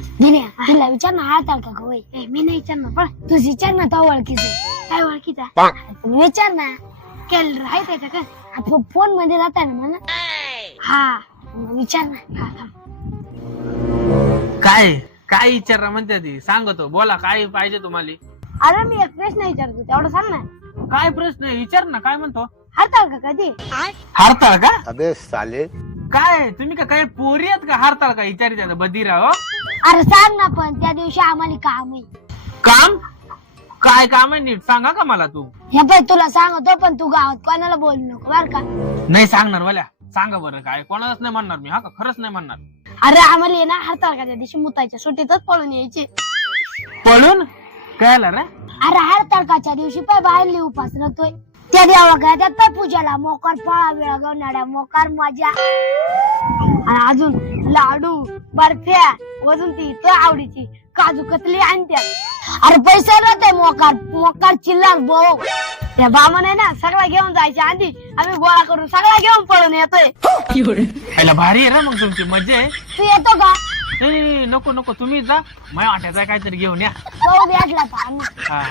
तुला विचार ना हाताल का गवय मी नाही विचारणार पण तू विचार ना तो ओळखीचा काय ओळखीचा विचार ना केल राहायचंय का आपण फोन मध्ये जाता ना म्हणा हा विचार ना काय काय विचारणार म्हणते ती सांगतो बोला काय पाहिजे तुम्हाला अरे मी एक प्रश्न विचारतो तेवढं सांग ना काय प्रश्न आहे विचार ना काय म्हणतो हाताल का कधी हारताळ का अबे साले काय तुम्ही का काही पोरी आहेत का हारताळ का विचारित बधीरा हो अरे सांग ना पण त्या दिवशी आम्हाला काम आहे काम काय काम आहे नीट सांगा का मला तू हे पण तुला सांगतो पण तू गावात कोणाला बोलू नको बर का नाही सांगणार वाल्या सांगा बरं काय कोणालाच नाही म्हणणार मी हा का खरंच नाही म्हणणार अरे आम्हाला ये ना हरताळ का त्या दिवशी मुतायच्या सुट्टीतच पळून यायचे पळून कळलं रे अरे हरताळकाच्या दिवशी पाय बाहेर उपास राहतोय त्या देवा काय त्यात पाय पूजाला मोकार फळा वेळा गवणाड्या मोकार मजा आणि अजून लाडू बर्फ्या अजून ती तो आवडीची काजू कतली आणत्यात अरे पैसे राहते मोकार मोकार चिल्लार भाऊ त्या बामन आहे ना सगळा घेऊन जायचे आधी आम्ही गोळा करून सगळा घेऊन पळून येतोय पहिला भारी आहे ना मग तुमची मजा आहे तू येतो का नाही नको नको तुम्ही जा माझ्या वाट्याचा काहीतरी घेऊन या तो भेटला तर हा